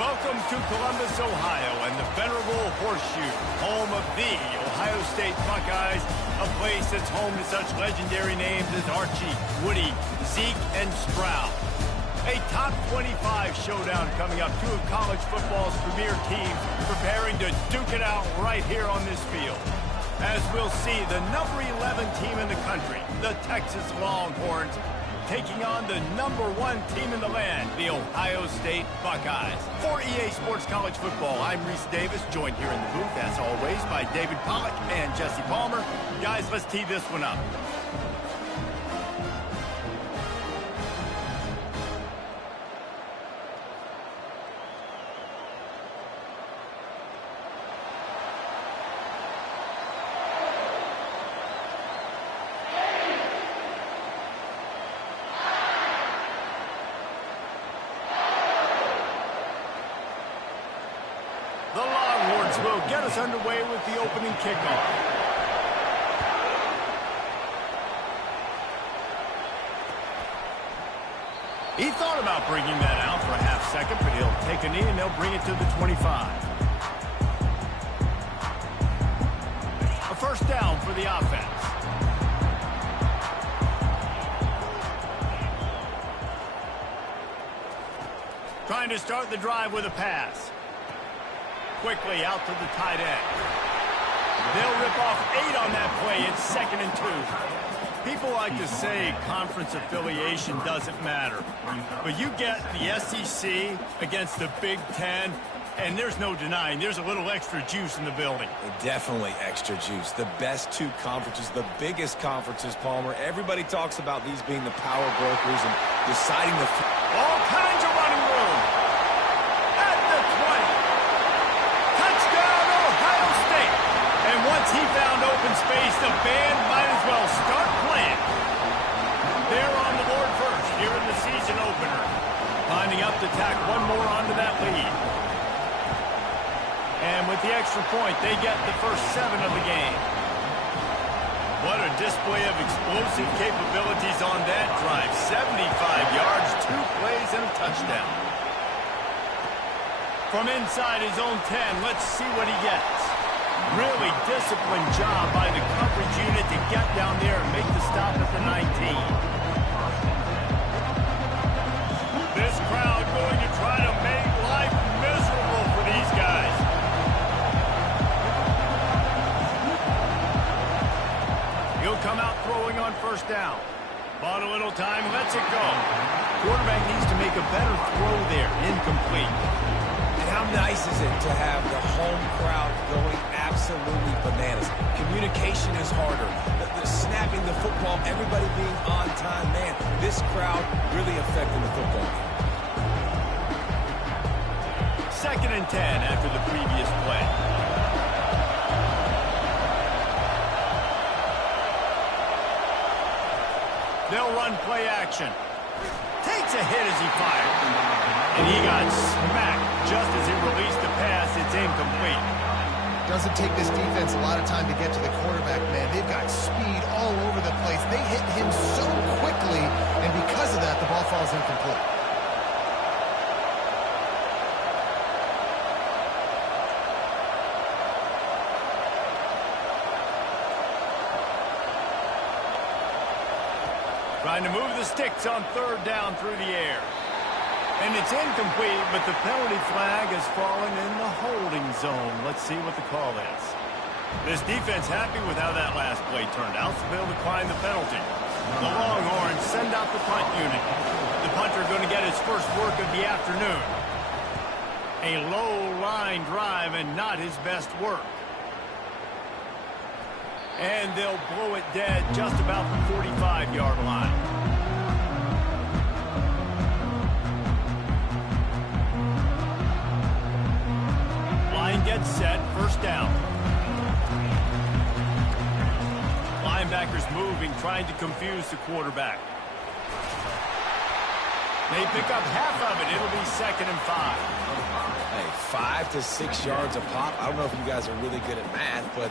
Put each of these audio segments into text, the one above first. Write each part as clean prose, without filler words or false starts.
Welcome to Columbus, Ohio, and the venerable Horseshoe, home of the Ohio State Buckeyes, a place that's home to such legendary names as Archie, Woody, Zeke, and Stroud. A top 25 showdown coming up. Two of college football's premier teams preparing to duke it out right here on this field. As we'll see, the number 11 team in the country, the Texas Longhorns, taking on the number 1 team in the land, the Ohio State Buckeyes. For EA Sports College Football, I'm Reese Davis, joined here in the booth, as always, by David Pollack and Jesse Palmer. Guys, let's tee this one up. The Longhorns will get us underway with the opening kickoff. He thought about bringing that out for a half second, but he'll take a knee and they'll bring it to the 25. A first down for the offense. Trying to start the drive with a pass. Quickly out to the tight end. They'll rip off 8 on that play. It's 2nd and 2. People like to say conference affiliation doesn't matter. But you get the SEC against the Big Ten, and there's no denying there's a little extra juice in the building. Definitely extra juice. The best 2 conferences, the biggest conferences, Palmer. Everybody talks about these being the power brokers and deciding the... All kinds of running room. At the 20. And once he found open space, the band might as well start playing. They're on the board first here in the season opener. Lining up to tack one more onto that lead. And with the extra point, they get the first 7 of the game. What a display of explosive capabilities on that drive. 75 yards, 2 plays, and a touchdown. From inside his own 10, let's see what he gets. Really disciplined job by the coverage unit to get down there and make the stop at the 19. This crowd going to try to make life miserable for these guys. He'll come out throwing on first down. Bought a little time, lets it go. Quarterback needs to make a better throw there. Incomplete. How nice is it to have the home crowd going absolutely bananas? Communication is harder. The snapping the football, everybody being on time. Man, this crowd really affecting the football game. 2nd and 10 after the previous play. They'll run play action. Takes a hit as he fired. And he got smacked just as he released the pass. It's incomplete. Doesn't take this defense a lot of time to get to the quarterback, man. They've got speed all over the place. They hit him so quickly, and because of that, the ball falls incomplete. Trying to move the sticks on 3rd down through the air. And it's incomplete, but the penalty flag has fallen in the holding zone. Let's see what the call is. This defense happy with how that last play turned out, so they'll decline the penalty. The Longhorns send out the punt unit. The punter going to get his first work of the afternoon. A low-line drive and not his best work. And they'll blow it dead just about the 45-yard line. Line gets set, first down. Linebackers moving, trying to confuse the quarterback. They pick up half of it. It'll be 2nd and 5. Hey, 5 to 6 yards a pop. I don't know if you guys are really good at math, but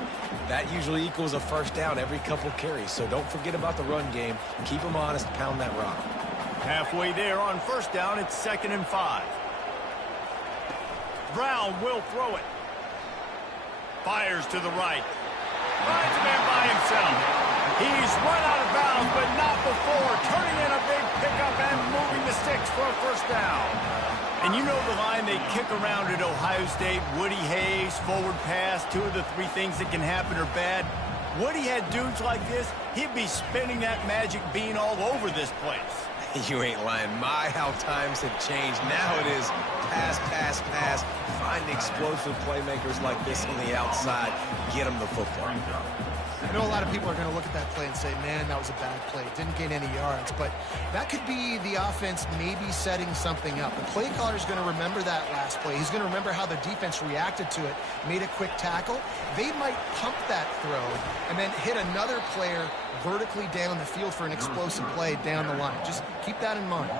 that usually equals a first down every couple carries. So don't forget about the run game. Keep them honest, pound that rock. Halfway there on first down, it's 2nd and 5. Brown will throw it. Fires to the right. Finds a man by himself. He's run out of bounds, but not before turning in a big pickup and moving the sticks for a first down. And you know the line they kick around at Ohio State, Woody Hayes, forward pass, 2 of the 3 things that can happen are bad. Woody had dudes like this, he'd be spinning that magic bean all over this place. You ain't lying. My, how times have changed. Now it is pass, pass, pass. Find explosive playmakers like this on the outside. Get them the football. I know a lot of people are going to look at that play and say, man, that was a bad play. It didn't gain any yards. But that could be the offense maybe setting something up. The play caller is going to remember that last play. He's going to remember how the defense reacted to it, made a quick tackle. They might pump that throw and then hit another player vertically down the field for an explosive play down the line. Just keep that in mind.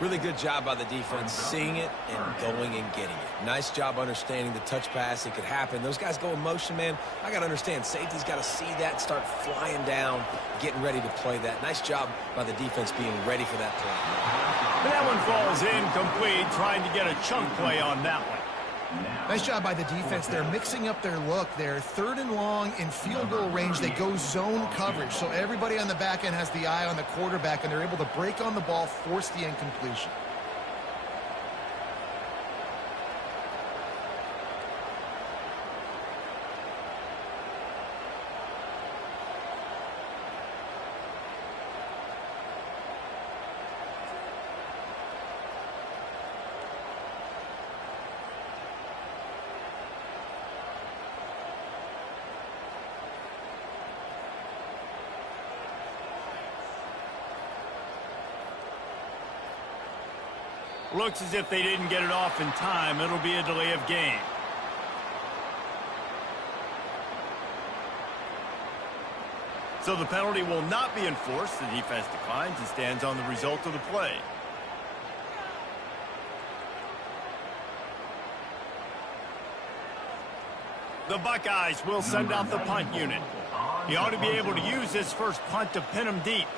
Really good job by the defense, seeing it and going and getting it. Nice job understanding the touch pass. It could happen. Those guys go in motion, man. I got to understand, safety's got to see that, start flying down, getting ready to play that. Nice job by the defense being ready for that play. And that one falls incomplete, trying to get a chunk play on that one. Nice job by the defense. They're mixing up their look. They're 3rd and long in field goal range. They go zone coverage. So everybody on the back end has the eye on the quarterback, and they're able to break on the ball, force the incompletion. Looks as if they didn't get it off in time. It'll be a delay of game. So the penalty will not be enforced. The defense declines and stands on the result of the play. The Buckeyes will send out the punt unit. He ought to be able to use this first punt to pin him deep.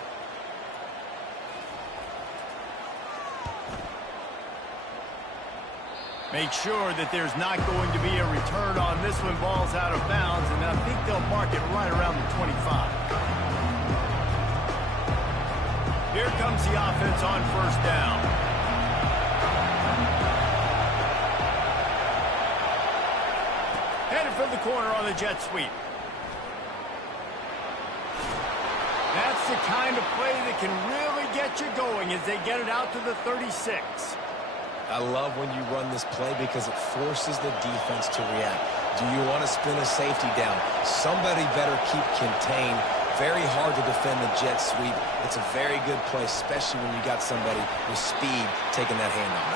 Make sure that there's not going to be a return on this when ball's out of bounds, and I think they'll mark it right around the 25. Here comes the offense on first down. Headed for the corner on the jet sweep. That's the kind of play that can really get you going as they get it out to the 36. I love when you run this play because it forces the defense to react. Do you want to spin a safety down? Somebody better keep contained. Very hard to defend the jet sweep. It's a very good play, especially when you got somebody with speed taking that handoff.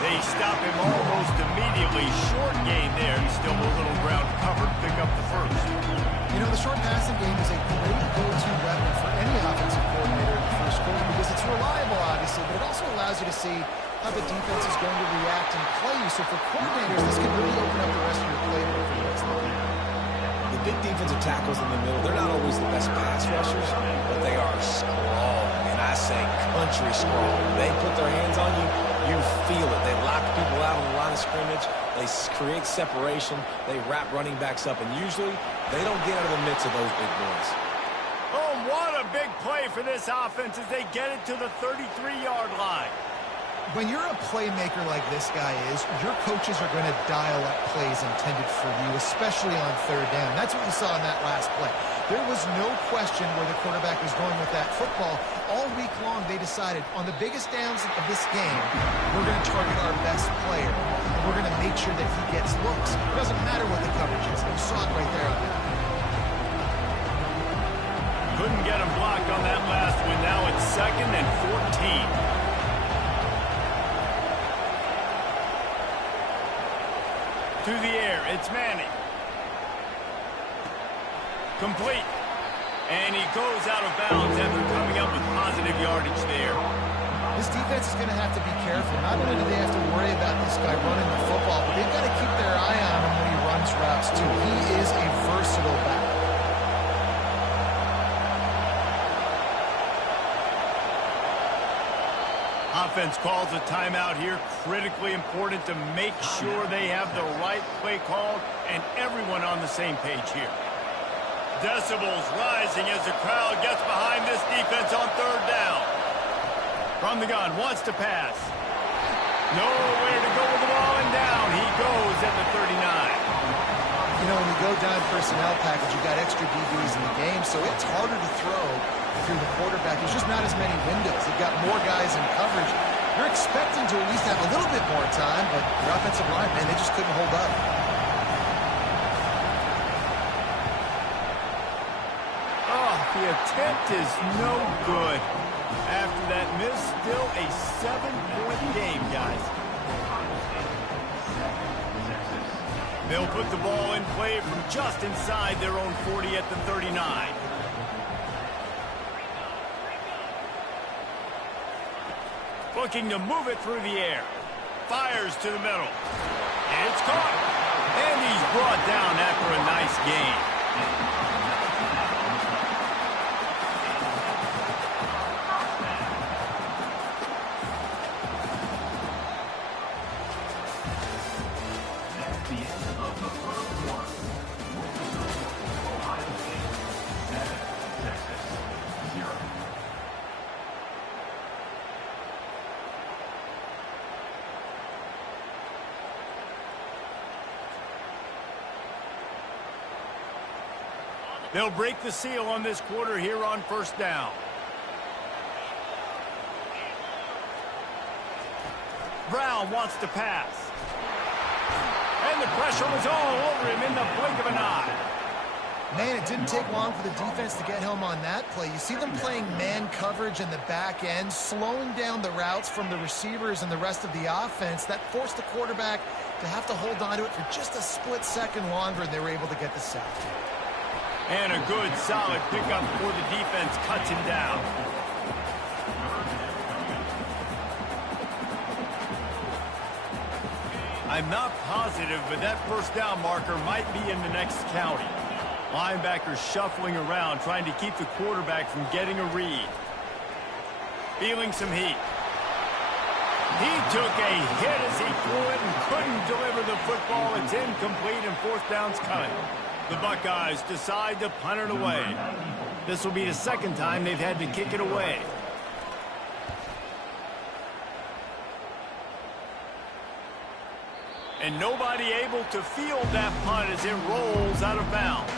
They stop him almost immediately. Short gain there, and still a little ground covered to pick up the first. You know, the short passing game is a great go-to weapon for any offensive coordinator in the first quarter because it's reliable, obviously, but it also allows you to see how the defense is going to react and play you. So for coordinators, this can really open up the rest of your playbook for the rest of the game. The big defensive tackles in the middle, they're not always the best pass rushers, but they are strong, and I say country strong. They put their hands on you, you feel it. They lock people out on the line of scrimmage. They create separation. They wrap running backs up, and usually they don't get out of the midst of those big boys. Oh, what a big play for this offense as they get it to the 33-yard line. When you're a playmaker like this guy is, your coaches are going to dial up plays intended for you, especially on third down. That's what we saw in that last play. There was no question where the quarterback was going with that football. All week long, they decided on the biggest downs of this game, we're going to target our best player. And we're going to make sure that he gets looks. It doesn't matter what the coverage is. You saw it right there on that. Couldn't get him blocked on that last one. Now it's 2nd and 14. To the air, it's Manning. Complete. And he goes out of bounds after coming up with positive yardage there. This defense is going to have to be careful. Not only do they have to worry about this guy running the football, but they've got to keep their eye on him when he runs routes, too. He is a versatile back. Offense calls a timeout here. Critically important to make sure they have the right play called and everyone on the same page here. Decibels rising as the crowd gets behind this defense on third down. From the gun, wants to pass. Nowhere to go with the ball, and down he goes at the 39. You know, when you go down personnel package, you got extra DBs in the game, so it's harder to throw if you're the quarterback. There's just not as many windows. They've got more guys in coverage. You're expecting to at least have a little bit more time, but your offensive line, man, they just couldn't hold up. Oh, the attempt is no good. After that miss, still a 7-point game, guys. They'll put the ball in play from just inside their own 40 at the 39. Looking to move it through the air. Fires to the middle. It's caught. And he's brought down after a nice gain. They'll break the seal on this quarter here on first down. Brown wants to pass. And the pressure was all over him in the blink of an eye. Man, it didn't take long for the defense to get home on that play. You see them playing man coverage in the back end, slowing down the routes from the receivers and the rest of the offense. That forced the quarterback to have to hold on to it for just a split second longer, and they were able to get the sack. And a good, solid pickup before the defense cuts him down. I'm not positive, but that first down marker might be in the next county. Linebackers shuffling around, trying to keep the quarterback from getting a read. Feeling some heat. He took a hit as he threw it and couldn't deliver the football. It's incomplete and fourth down's coming. The Buckeyes decide to punt it away. This will be the second time they've had to kick it away. And nobody able to field that punt as it rolls out of bounds.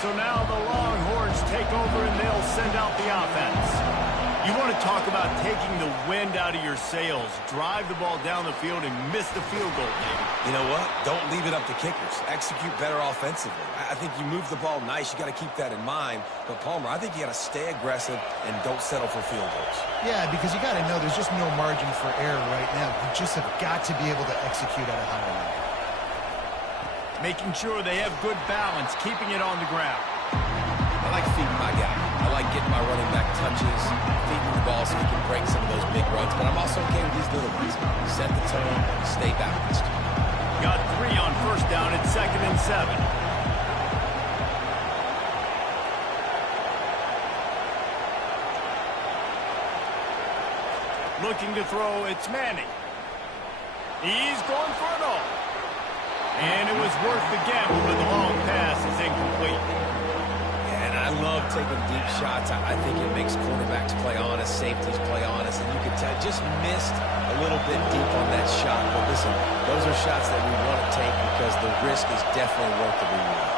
So now the Longhorns take over and they'll send out the offense. You want to talk about taking the wind out of your sails. Drive the ball down the field and miss the field goal, David. You know what? Don't leave it up to kickers. Execute better offensively. I think you move the ball nice. You got to keep that in mind. But, Palmer, I think you got to stay aggressive and don't settle for field goals. Yeah, because you got to know there's just no margin for error right now. You just have got to be able to execute at a higher level. Making sure they have good balance, keeping it on the ground. I like feeding my guy. I like getting my running back touches, feeding the ball so he can break some of those big runs. But I'm also okay with these little ones. Set the tone, stay balanced. Got 3 on first down at 2nd and 7. Looking to throw, it's Manning. He's going for it all. And it was worth the gamble, but the long pass is incomplete. I love taking deep shots. I think it makes quarterbacks play honest, safeties play honest, and you can tell just missed a little bit deep on that shot. But listen, those are shots that we want to take because the risk is definitely worth the reward.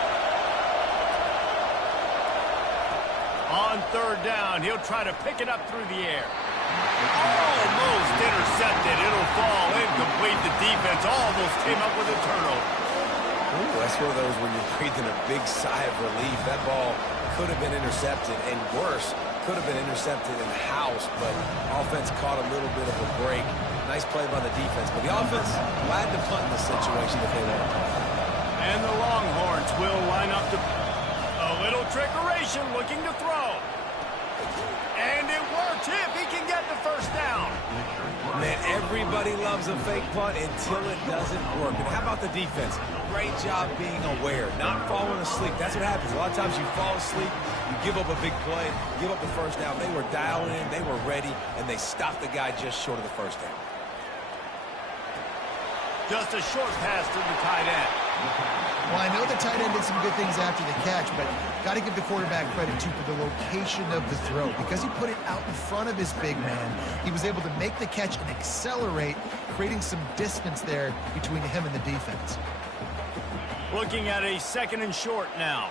On third down, he'll try to pick it up through the air. Almost intercepted. It'll fall incomplete. The defense almost came up with a turnover. Ooh, that's one of those where you're breathing a big sigh of relief. That ball could have been intercepted, and worse, could have been intercepted and housed, but offense caught a little bit of a break. Nice play by the defense, but the offense glad to punt in this situation if they want to punt. And the Longhorns will line up to a little trickeration, looking to throw. And it worked if he can get the first down. Man, everybody loves a fake punt until it doesn't work. And how about the defense? great job being aware, not falling asleep. That's what happens. A lot of times you fall asleep, you give up a big play, give up the first down. They were dialed in, they were ready, and they stopped the guy just short of the first down. Just a short pass to the tight end. Well, I know the tight end did some good things after the catch, but got to give the quarterback credit, too, for the location of the throw. Because he put it out in front of his big man, he was able to make the catch and accelerate, creating some distance there between him and the defense. Looking at a 2nd and short now.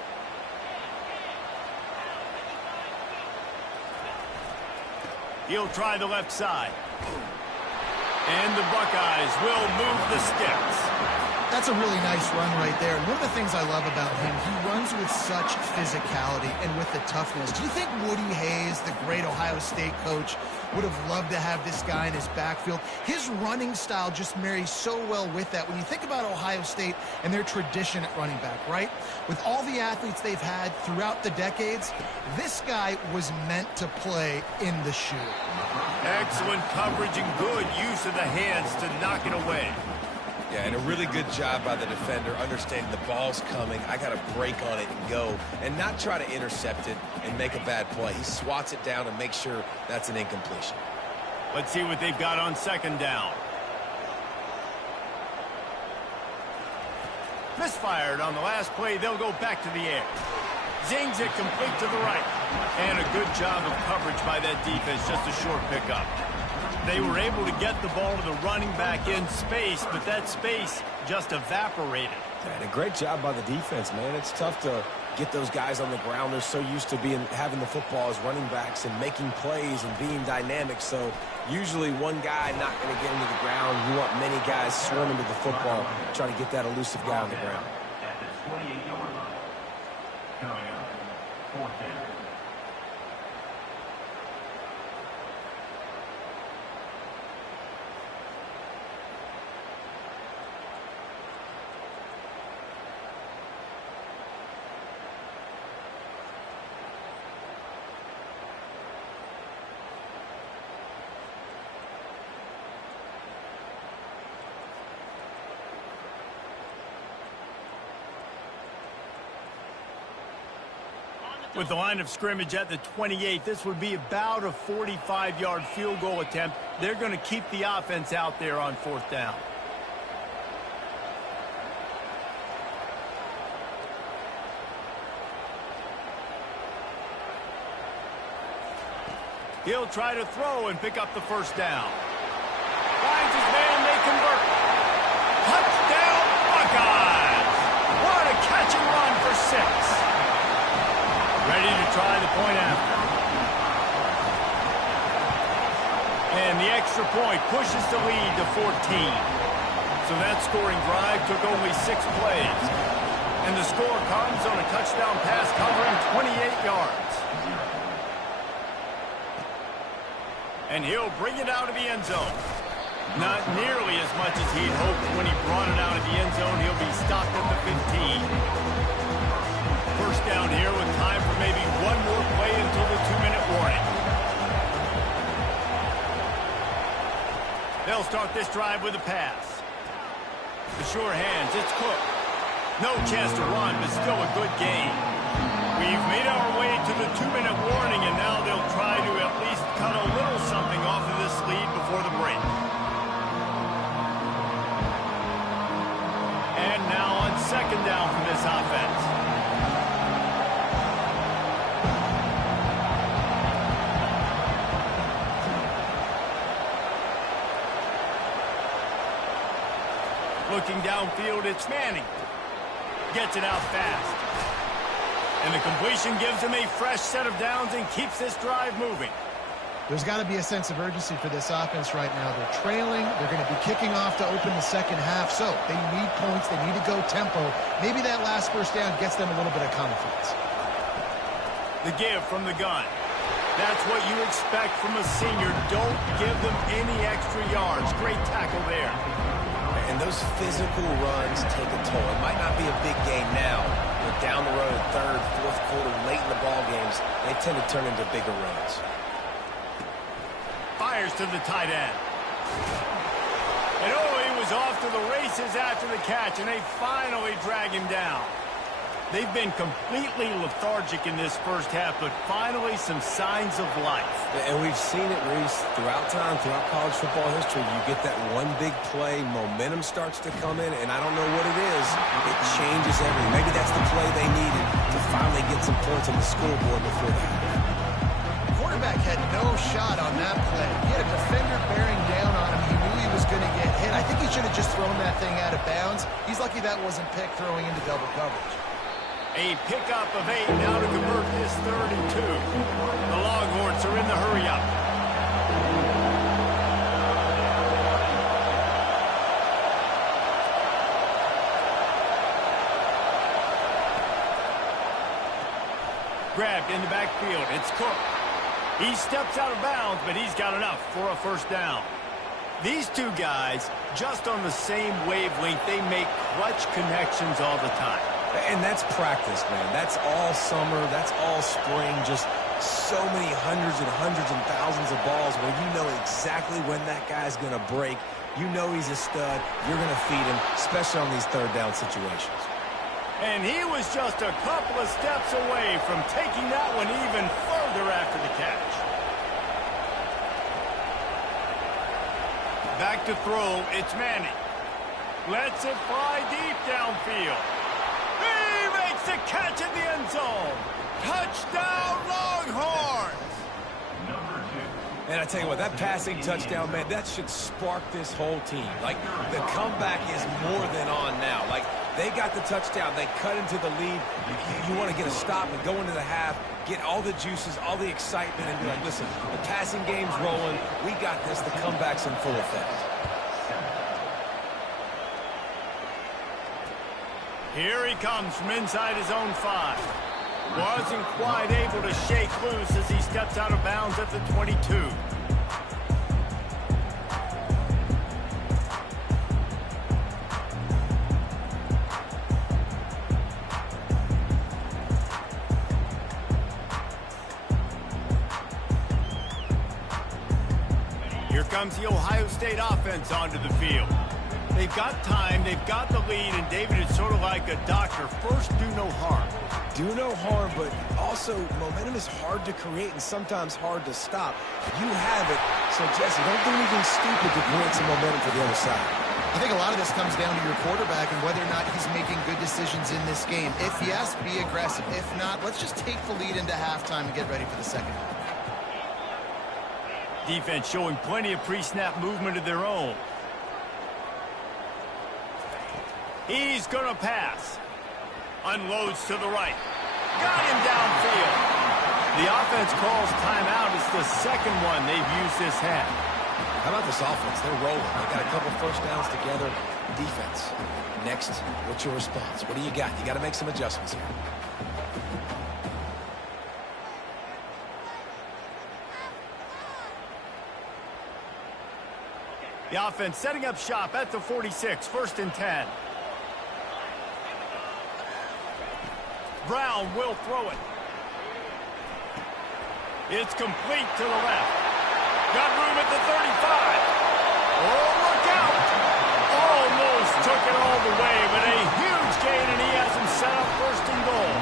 He'll try the left side. And the Buckeyes will move the sticks. That's a really nice run right there. And one of the things I love about him, he runs with such physicality and with the toughness. Do you think Woody Hayes, the great Ohio State coach, would have loved to have this guy in his backfield? His running style just marries so well with that. When you think about Ohio State and their tradition at running back, right? With all the athletes they've had throughout the decades, this guy was meant to play in the shoe. Excellent coverage and good use of the hands to knock it away. Yeah, and a really good job by the defender, understanding the ball's coming. I got to break on it and go, and not try to intercept it and make a bad play. He swats it down and makes sure that's an incompletion. Let's see what they've got on 2nd down. Misfired on the last play. They'll go back to the air. Zings it complete to the right. And a good job of coverage by that defense, just a short pickup. They were able to get the ball to the running back in space, but that space just evaporated. And a great job by the defense, man. It's tough to get those guys on the ground. They're so used to having the football as running backs and making plays and being dynamic. So usually one guy not going to get into the ground. You want many guys swarming to the football, try to get that elusive guy on the ground. At the 28-yard line, coming up, 4th down. With the line of scrimmage at the 28, this would be about a 45-yard field goal attempt. They're going to keep the offense out there on 4th down. He'll try to throw and pick up the first down. Finds his man, they convert. Touchdown, Buckeyes! What a catch and run for 6. Ready to try the point after. And the extra point pushes the lead to 14. So that scoring drive took only 6 plays. And the score comes on a touchdown pass covering 28 yards. And he'll bring it out of the end zone. Not nearly as much as he'd hoped when he brought it out of the end zone. He'll be stopped at the 15. First down here with time for maybe one more play until the 2-minute warning. They'll start this drive with a pass. The sure hands, it's Cook. No chance to run, but still a good gain. We've made our way to the 2-minute warning, and now they'll try to at least cut a little something off of this lead before the break. And now on 2nd down for this offense. Looking downfield, it's Manning. Gets it out fast. And the completion gives him a fresh set of downs and keeps this drive moving. There's got to be a sense of urgency for this offense right now. They're trailing. They're going to be kicking off to open the second half. So they need points. They need to go tempo. Maybe that last first down gets them a little bit of confidence. The give from the gun. That's what you expect from a senior. Don't give them any extra yards. Great tackle there. And those physical runs take a toll. It might not be a big game now, but down the road, 3rd, 4th quarter, late in the ball games, they tend to turn into bigger runs. Fires to the tight end. And oh, he was off to the races after the catch, and they finally drag him down. They've been completely lethargic in this first half, but finally some signs of life. And we've seen it, Reese, throughout time, throughout college football history. You get that one big play, momentum starts to come in, and I don't know what it is. It changes everything. Maybe that's the play they needed to finally get some points on the scoreboard before that. The quarterback had no shot on that play. He had a defender bearing down on him. He knew he was going to get hit. I think he should have just thrown that thing out of bounds. He's lucky that wasn't picked throwing into double coverage. A pickup of 8 now to convert this 3rd and 2. The Longhorns are in the hurry-up. Grabbed in the backfield. It's Cook. He steps out of bounds, but he's got enough for a first down. These two guys, just on the same wavelength, they make clutch connections all the time. And that's practice, man. That's all summer. That's all spring. Just so many hundreds and thousands of balls where you know exactly when that guy's going to break. You know he's a stud. You're going to feed him, especially on these third down situations. And he was just a couple of steps away from taking that one even further after the catch. Back to throw, it's Manning. Lets it fly deep downfield. He makes the catch in the end zone. Touchdown, Longhorns! And I tell you what, that passing touchdown, man, that should spark this whole team. Like, the comeback is more than on now. Like, they got the touchdown. They cut into the lead. You want to get a stop and go into the half, get all the juices, all the excitement, and be like, listen, the passing game's rolling. We got this. The comeback's in full effect. Here he comes from inside his own 5. Wasn't quite able to shake loose as he steps out of bounds at the 22. Here comes the Ohio State offense onto the field. They've got time, they've got the lead, and David is sort of like a doctor. First, do no harm. Do no harm, but also momentum is hard to create and sometimes hard to stop. You have it, so Jesse, don't do anything stupid to create some momentum for the other side. I think a lot of this comes down to your quarterback and whether or not he's making good decisions in this game. If yes, be aggressive. If not, let's just take the lead into halftime and get ready for the second half. Defense showing plenty of pre-snap movement of their own. He's going to pass. Unloads to the right. Got him downfield. The offense calls timeout. It's the second one they've used this half. How about this offense? They're rolling. They got a couple first downs together. Defense. Next, what's your response? What do you got? You got to make some adjustments here. The offense setting up shop at the 46, 1st and 10. Brown will throw it. It's complete to the left. Got room at the 35. Oh, look out! Almost took it all the way, but a huge gain, and he has him set up 1st and goal.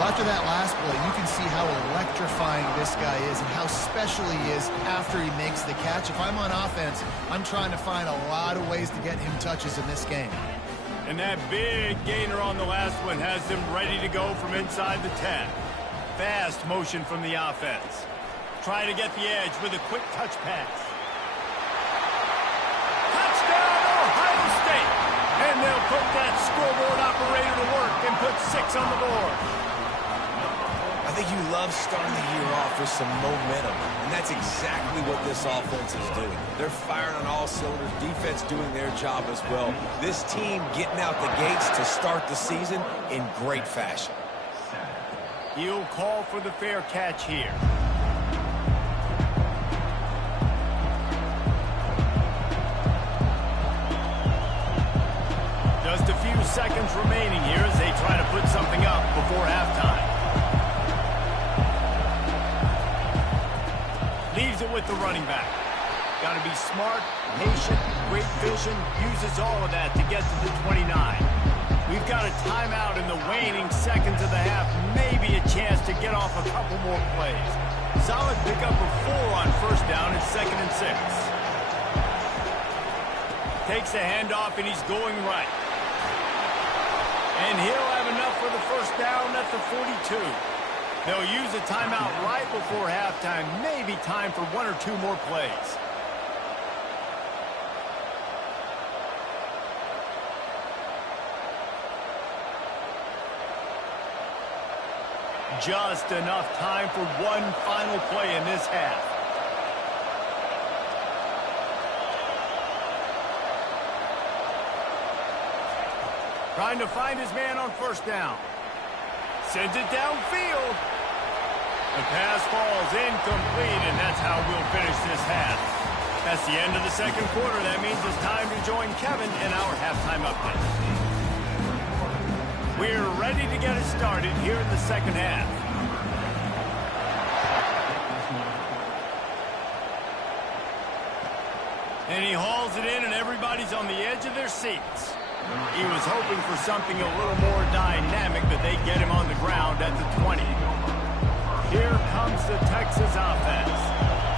Well, after that last play, you can see how electrifying this guy is and how special he is after he makes the catch. If I'm on offense, I'm trying to find a lot of ways to get him touches in this game. And that big gainer on the last one has them ready to go from inside the 10. Fast motion from the offense. Trying to get the edge with a quick touch pass. Touchdown, Ohio State! And they'll put that scoreboard operator to work and put 6 on the board. I think you love starting the year off with some momentum, and that's exactly what this offense is doing. They're firing on all cylinders, defense doing their job as well. This team getting out the gates to start the season in great fashion. He'll call for the fair catch here. Just a few seconds remaining here as they try to put something up before halftime. Leaves it with the running back. Got to be smart, patient, great vision, uses all of that to get to the 29. We've got a timeout in the waning seconds of the half, maybe a chance to get off a couple more plays. Solid pickup of 4 on first down and 2nd and 6. Takes a handoff and he's going right. And he'll have enough for the first down at the 42. They'll use a timeout right before halftime, maybe time for 1 or 2 more plays. Just enough time for one final play in this half. Trying to find his man on first down. Sends it downfield. The pass falls incomplete, and that's how we'll finish this half. That's the end of the second quarter. That means it's time to join Kevin in our halftime update. We're ready to get it started here in the second half. And he hauls it in, and everybody's on the edge of their seats. He was hoping for something a little more dynamic, but they get him on the ground at the 20. Here comes the Texas offense.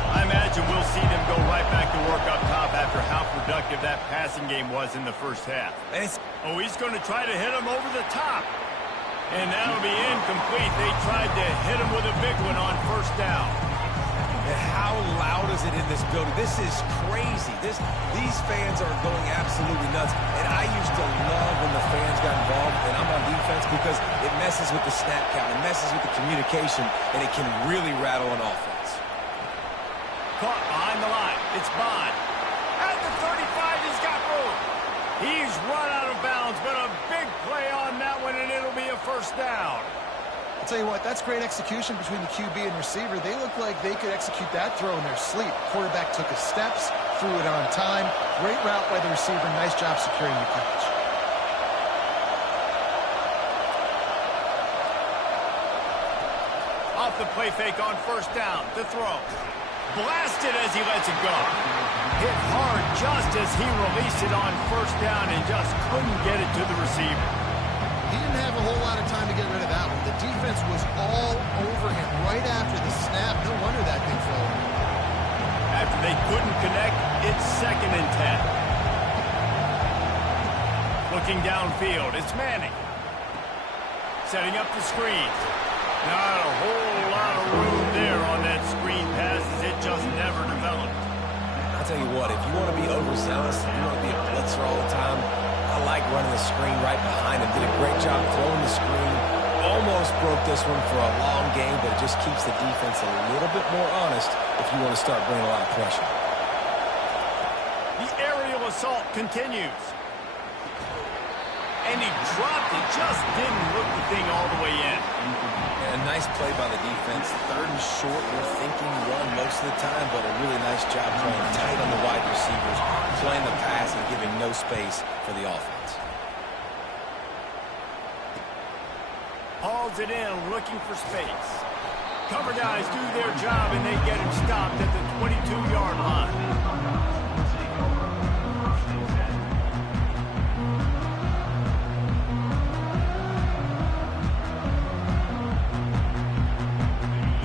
I imagine we'll see them go right back to work up top after how productive that passing game was in the first half. Oh, he's going to try to hit him over the top. And that'll be incomplete. They tried to hit him with a big one on first down. And how loud is it in this building? This is crazy. These fans are going absolutely nuts. And I used to love when the fans got involved, and I'm on defense, because it messes with the snap count. It messes with the communication, and it can really rattle an offense. Caught behind the line. It's Bond. At the 35, he's got room. He's run out of bounds, but a big play on that one, and it'll be a first down. I'll tell you what, that's great execution between the QB and receiver. They look like they could execute that throw in their sleep. Quarterback took his steps, threw it on time. Great route by the receiver. Nice job securing the catch. Off the play fake on first down. The throw. Blasted as he lets it go. Hit hard just as he released it on first down and just couldn't get it to the receiver. He didn't have a whole lot of time to get rid of that one. The defense was all over him right after the snap. No wonder that thing fell. After they couldn't connect, it's 2nd and 10. Looking downfield, it's Manning. Setting up the screen. Not a whole lot of room there on that screen pass, as it just never developed. I'll tell you what, if you want to be overzealous, if you want to be a blitzer all the time, I like running the screen right behind him. Did a great job throwing the screen. Almost broke this one for a long game, but it just keeps the defense a little bit more honest if you want to start bringing a lot of pressure. The aerial assault continues. And he dropped it, just didn't look the thing all the way in. And a nice play by the defense. 3rd and short, we're thinking run most of the time, but a really nice job playing tight on the wide receivers, playing the pass and giving no space for the offense. Hauls it in, looking for space. Cover guys do their job, and they get him stopped at the 22-yard line.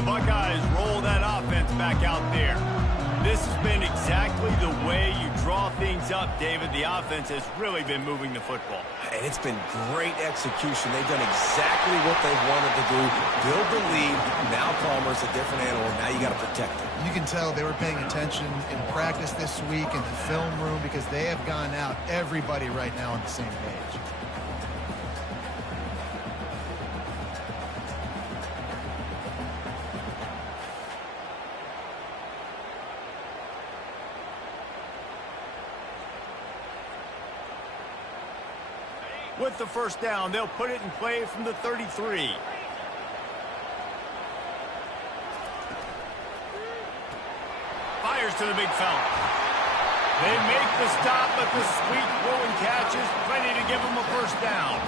Buckeyes roll that offense back out there. This has been exactly the way you draw things up, David. The offense has really been moving the football. And it's been great execution. They've done exactly what they wanted to do. Build the lead. Now Palmer's a different animal. Now you got to protect him. You can tell they were paying attention in practice this week in the film room, because they have gone out, everybody right now on the same page. With the first down, they'll put it in play from the 33. Fires to the big fella. They make the stop, but the sweet throwing catch is plenty to give them a first down.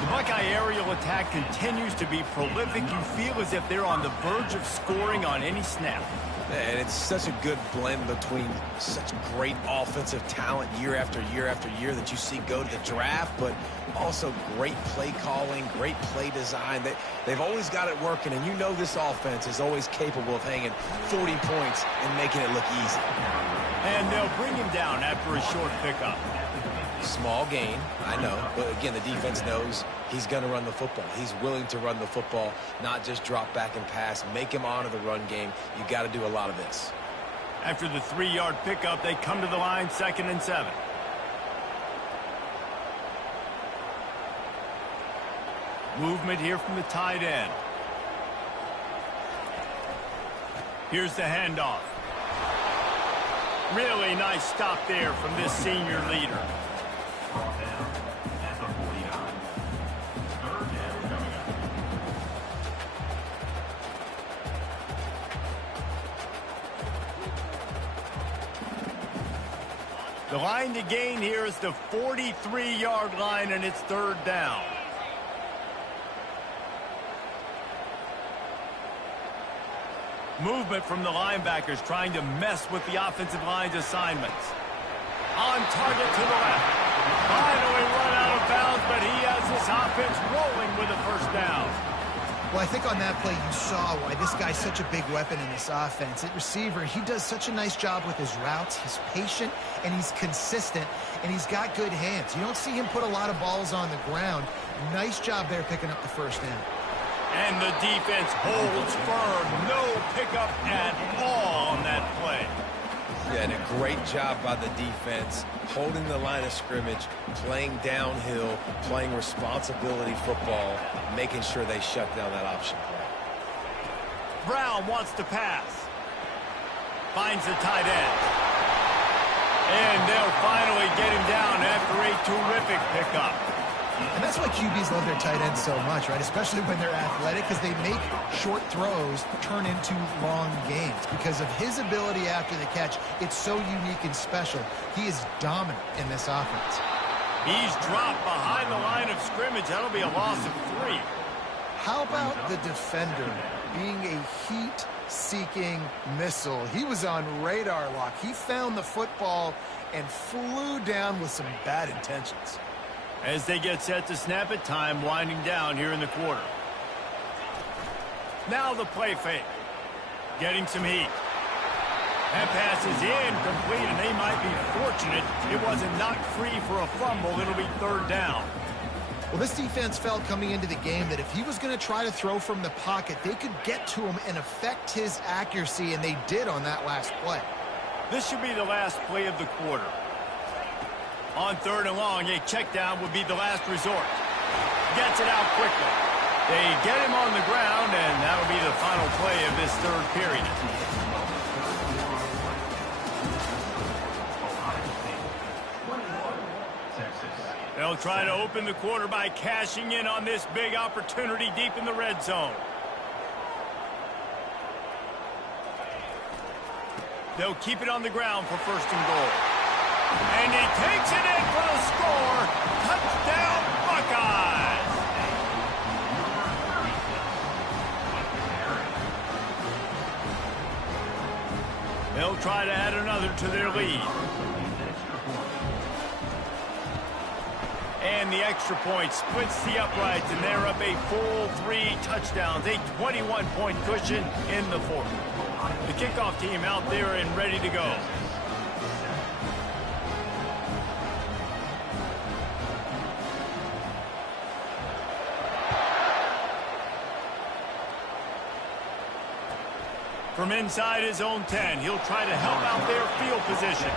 The Buckeye aerial attack continues to be prolific. You feel as if they're on the verge of scoring on any snap. And it's such a good blend between such great offensive talent year after year after year that you see go to the draft, but also great play calling, great play design. They've always got it working, and you know this offense is always capable of hanging 40 points and making it look easy. And they'll bring him down after a short pickup. Small gain, I know, but again, the defense knows he's going to run the football. He's willing to run the football, not just drop back and pass, make him honor the run game. You got to do a lot of this. After the 3-yard pickup, they come to the line, 2nd and 7. Movement here from the tight end. Here's the handoff. Really nice stop there from this senior leader. Brought down at the 49. Third down coming up. The line to gain here is the 43-yard line, and it's 3rd down. Movement from the linebackers trying to mess with the offensive line's assignments. On target to the left. Finally run out of bounds, but he has this offense rolling with a 1st down. Well, I think on that play you saw why this guy's such a big weapon in this offense. At receiver, he does such a nice job with his routes. He's patient, and he's consistent, and he's got good hands. You don't see him put a lot of balls on the ground. Nice job there picking up the 1st down. And the defense holds firm. No pickup at all on that play. Yeah, and a great job by the defense, holding the line of scrimmage, playing downhill, playing responsibility football, making sure they shut down that option play. Brown wants to pass. Finds the tight end. And they'll finally get him down after a terrific pickup. And that's why QBs love their tight ends so much, right? Especially when they're athletic, because they make short throws turn into long gains. Because of his ability after the catch, it's so unique and special. He is dominant in this offense. He's dropped behind the line of scrimmage. That'll be a loss of 3. How about the defender being a heat-seeking missile? He was on radar lock. He found the football and flew down with some bad intentions. As they get set to snap it, time winding down here in the quarter. Now the play fake. Getting some heat. That pass is incomplete, and they might be fortunate it wasn't knocked free for a fumble. It'll be 3rd down. Well, this defense felt coming into the game that if he was going to try to throw from the pocket, they could get to him and affect his accuracy, and they did on that last play. This should be the last play of the quarter. On 3rd and long, a check down would be the last resort. Gets it out quickly. They get him on the ground, and that'll be the final play of this 3rd period. They'll try to open the quarter by cashing in on this big opportunity deep in the red zone. They'll keep it on the ground for 1st and goal. And he takes it in for the score. Touchdown, Buckeyes! They'll try to add another to their lead. And the extra point splits the uprights, and they're up a full 3 touchdowns, a 21-point cushion in the 4th. The kickoff team out there and ready to go. From inside his own 10, he'll try to help out their field position.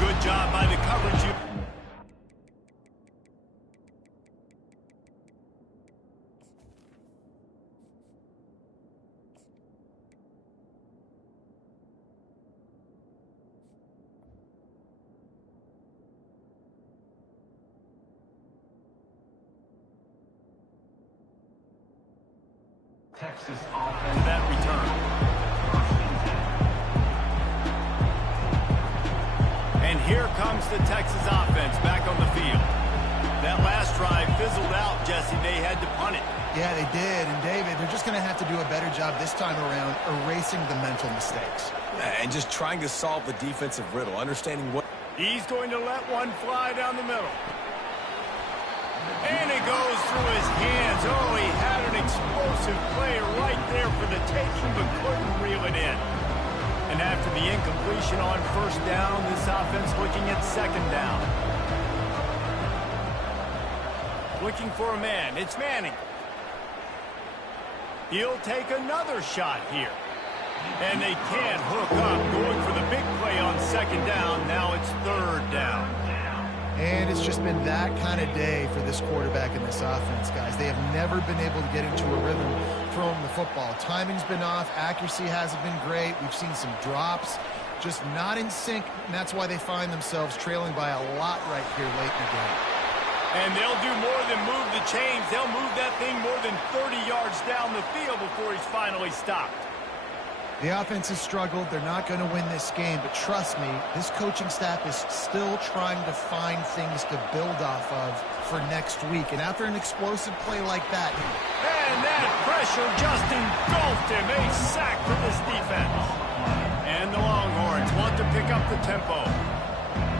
Good job by the coverage. Texas offense. That return. And here comes the Texas offense back on the field. That last drive fizzled out, Jesse. They had to punt it. Yeah, they did. And, David, they're just going to have to do a better job this time around erasing the mental mistakes. And just trying to solve the defensive riddle, understanding what... He's going to let one fly down the middle. And it goes through his hands. Oh, he had an explosive play right there for the taking, but couldn't reel it in. And after the incompletion on first down, this offense looking at second down. Looking for a man. It's Manning. He'll take another shot here. And they can't hook up. Going for the big play on second down. Now it's third down. And it's just been that kind of day for this quarterback and this offense, guys. They have never been able to get into a rhythm throwing the football. Timing's been off. Accuracy hasn't been great. We've seen some drops. Just not in sync, and that's why they find themselves trailing by a lot right here late in the game. And they'll do more than move the chains. They'll move that thing more than 30 yards down the field before he's finally stopped. The offense has struggled. They're not going to win this game, but trust me, this coaching staff is still trying to find things to build off of for next week. And after an explosive play like that... And that pressure just engulfed him. A sack for this defense. And the Longhorns want to pick up the tempo.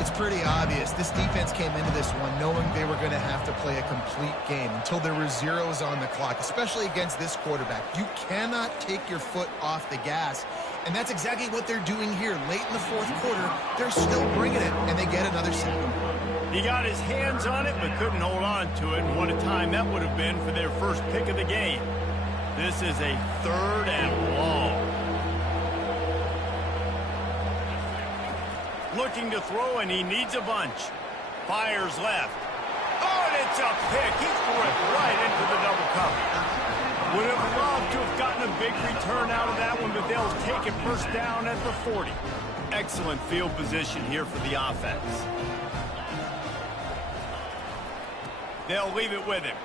It's pretty obvious. This defense came into this one knowing they were going to have to play a complete game until there were zeros on the clock, especially against this quarterback. You cannot take your foot off the gas, and that's exactly what they're doing here. Late in the fourth quarter, they're still bringing it, and they get another sack. He got his hands on it, but couldn't hold on to it, and what a time that would have been for their first pick of the game. This is a third and long. Looking to throw, and he needs a bunch. Fires left. Oh, and it's a pick. He threw it right into the double cover. Would have loved to have gotten a big return out of that one, but they'll take it first down at the 40. Excellent field position here for the offense. They'll leave it with him.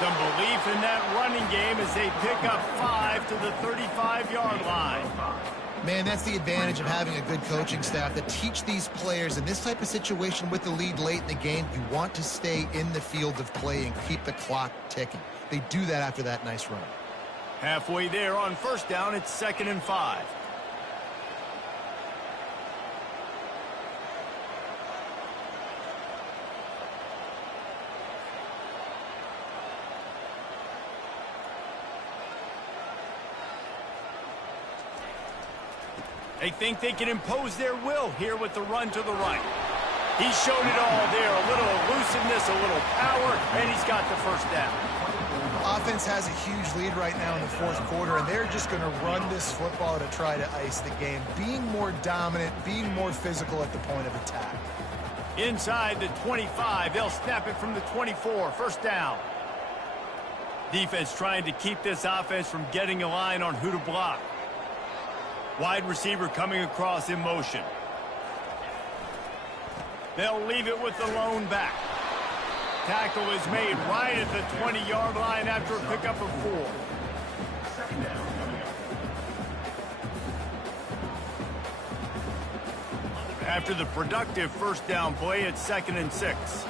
Some belief in that running game as they pick up 5 to the 35-yard line. Man, that's the advantage of having a good coaching staff that teach these players in this type of situation with the lead late in the game. You want to stay in the field of play and keep the clock ticking. They do that after that nice run. Halfway there on first down, it's 2nd and 5. They think they can impose their will here with the run to the right. He showed it all there. A little elusiveness, a little power, and he's got the first down. Offense has a huge lead right now in the fourth quarter, and they're just going to run this football to try to ice the game. Being more dominant, being more physical at the point of attack. Inside the 25, they'll snap it from the 24. First down. Defense trying to keep this offense from getting a line on who to block. Wide receiver coming across in motion. They'll leave it with the lone back. Tackle is made right at the 20-yard line after a pickup of 4. Second down coming up. After the productive first down play, it's 2nd and 6.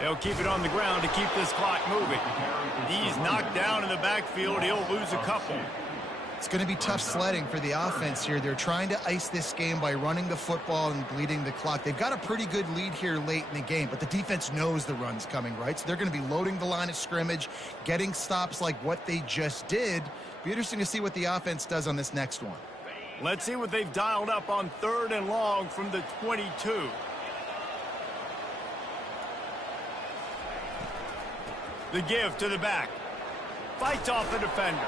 They'll keep it on the ground to keep this clock moving. He's knocked down in the backfield. He'll lose a couple. It's going to be tough sledding for the offense here. They're trying to ice this game by running the football and bleeding the clock. They've got a pretty good lead here late in the game, but the defense knows the run's coming, right? So they're going to be loading the line of scrimmage, getting stops like what they just did. Be interesting to see what the offense does on this next one. Let's see what they've dialed up on 3rd and long from the 22. The give to the back. Fights off the defender.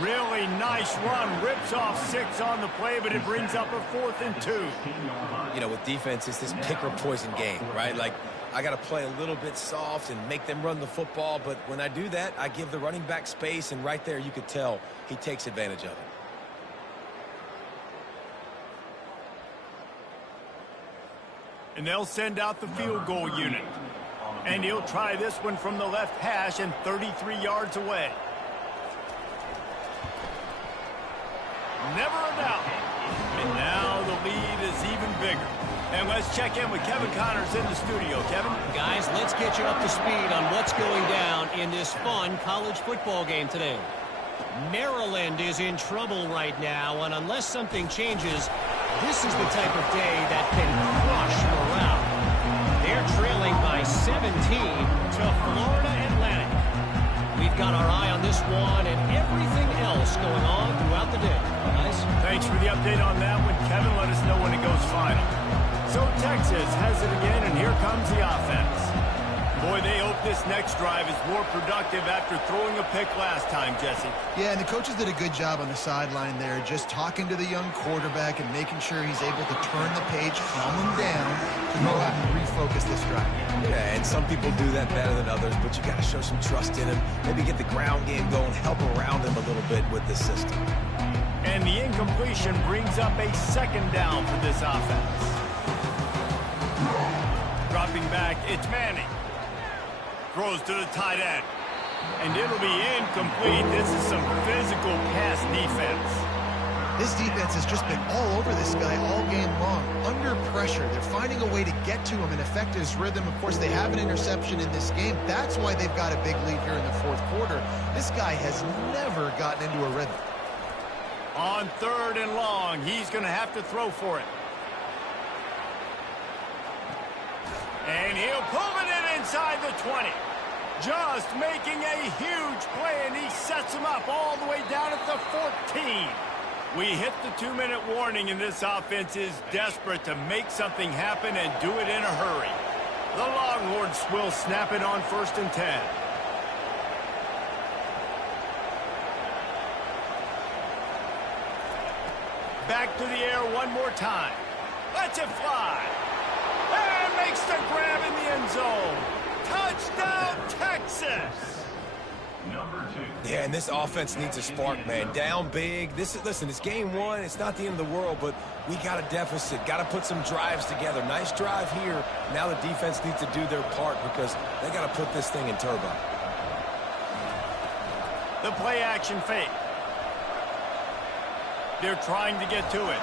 Really nice run. Rips off 6 on the play, but it brings up a 4th and 2. You know, with defense, it's this pick or poison game, right? Like, I got to play a little bit soft and make them run the football, but when I do that, I give the running back space, and right there you could tell he takes advantage of it. And they'll send out the field goal unit. And he'll try this one from the left hash and 33 yards away. never a doubt. And now the lead is even bigger. And let's check in with Kevin Connors in the studio. Kevin? Guys, let's get you up to speed on what's going down in this fun college football game today. Maryland is in trouble right now, and unless something changes, this is the type of day that can crush morale. They're trailing by 17 to Florida Atlantic. We've got our eye on this one and everything else going on throughout the day. Guys? Thanks for the update on that one, Kevin. Let us know when it goes final. So Texas has it again, and here comes the offense. Boy, they hope this next drive is more productive after throwing a pick last time, Jesse. Yeah, and the coaches did a good job on the sideline there, just talking to the young quarterback and making sure he's able to turn the page, calm him down, to go out and refocus this drive. Yeah, and some people do that better than others, but you got to show some trust in him. Maybe get the ground game going, help around him a little bit with the system. And the incompletion brings up a second down for this offense. Dropping back, it's Manning. Throws to the tight end. And it'll be incomplete. This is some physical pass defense. This defense has just been all over this guy all game long. Under pressure, they're finding a way to get to him and affect his rhythm. Of course, they have an interception in this game. That's why they've got a big lead here in the fourth quarter. This guy has never gotten into a rhythm. On 3rd and long, he's going to have to throw for it. And he'll pull it in inside the 20. Just making a huge play, and he sets him up all the way down at the 14. We hit the 2-minute warning, and this offense is desperate to make something happen and do it in a hurry. The Longhorns will snap it on 1st and 10. Back to the air one more time. Lets it fly. And makes the grab in the end zone. Touchdown, Texas! Number 2. Yeah, and this offense needs a spark, man. Down big. Listen, it's game one. It's not the end of the world, but we got a deficit. Got to put some drives together. Nice drive here. Now the defense needs to do their part because they got to put this thing in turbo. The play action fake. They're trying to get to it.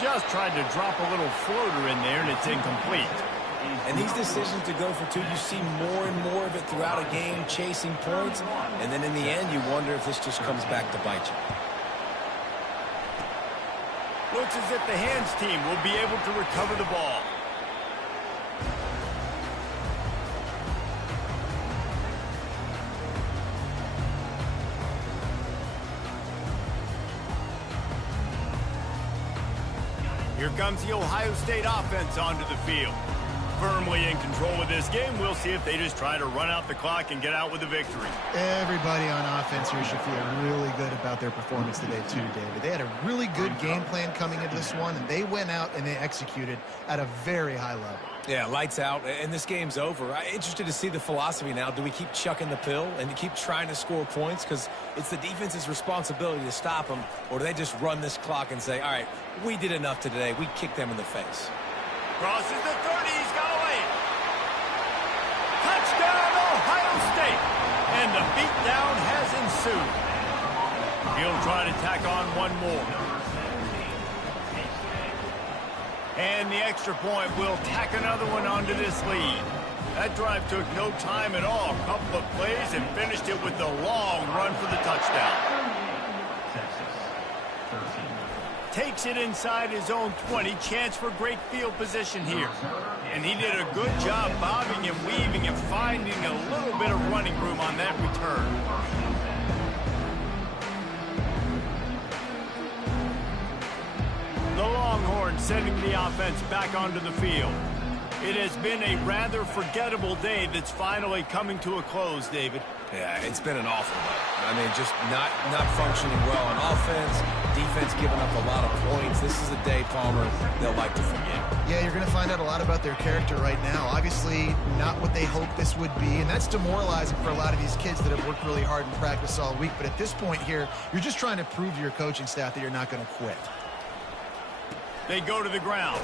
Just tried to drop a little floater in there, and it's incomplete. And these decisions to go for two, you see more and more of it throughout a game, chasing points. And then in the end, you wonder if this just comes back to bite you. Looks as if the hands team will be able to recover the ball. Here comes the Ohio State offense onto the field. Firmly in control of this game. We'll see if they just try to run out the clock and get out with a victory. Everybody on offense here should feel really good about their performance today too, David. They had a really good game plan coming into this one, and they went out and they executed at a very high level. Yeah, lights out, and this game's over. I'm interested to see the philosophy now. Do we keep chucking the pill and keep trying to score points? Because it's the defense's responsibility to stop them, or do they just run this clock and say, all right, we did enough today. We kicked them in the face. Crosses the 30. He's got to lay it. Touchdown, Ohio State. And the beatdown has ensued. He'll try to tack on one more. And the extra point will tack another one onto this lead. That drive took no time at all. A couple of plays and finished it with the long run for the touchdown. Takes it inside his own 20. Chance for great field position here. And he did a good job bobbing and weaving and finding a little bit of running room on that return. The Longhorns sending the offense back onto the field. It has been a rather forgettable day that's finally coming to a close, David. Yeah, it's been an awful day. I mean, just not functioning well on offense, defense giving up a lot of points. This is a day, Palmer, they'll like to forget. Yeah, you're going to find out a lot about their character right now. Obviously, not what they hoped this would be, and that's demoralizing for a lot of these kids that have worked really hard in practice all week. But at this point here, you're just trying to prove to your coaching staff that you're not going to quit. They go to the ground.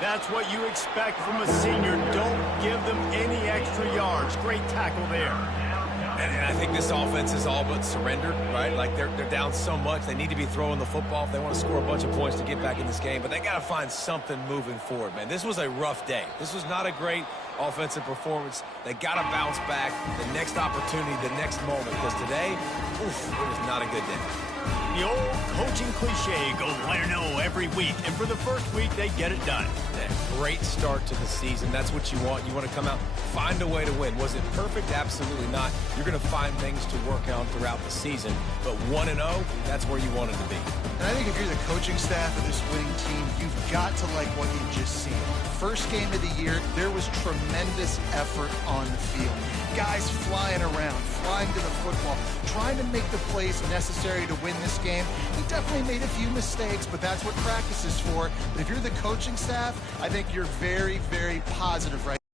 That's what you expect from a senior. Don't give them any extra yards. Great tackle there. And I think this offense is all but surrendered, right? Like they're down so much. They need to be throwing the football if they want to score a bunch of points to get back in this game. But they got to find something moving forward, man. This was a rough day. This was not a great offensive performance. They got to bounce back the next opportunity, the next moment. Because today, oof, it was not a good day. The old coaching cliche, go win or no every week. And for the first week, they get it done. Yeah, great start to the season. That's what you want. You want to come out, find a way to win. Was it perfect? Absolutely not. You're going to find things to work on throughout the season. But 1-0, that's where you wanted to be. And I think if you're the coaching staff of this winning team, you've got to like what you've just seen. First game of the year, there was tremendous effort on the field. Guys flying around, flying to the football, trying to make the plays necessary to win this game. He definitely made a few mistakes, but that's what practice is for. But if you're the coaching staff, I think you're very, very positive right now.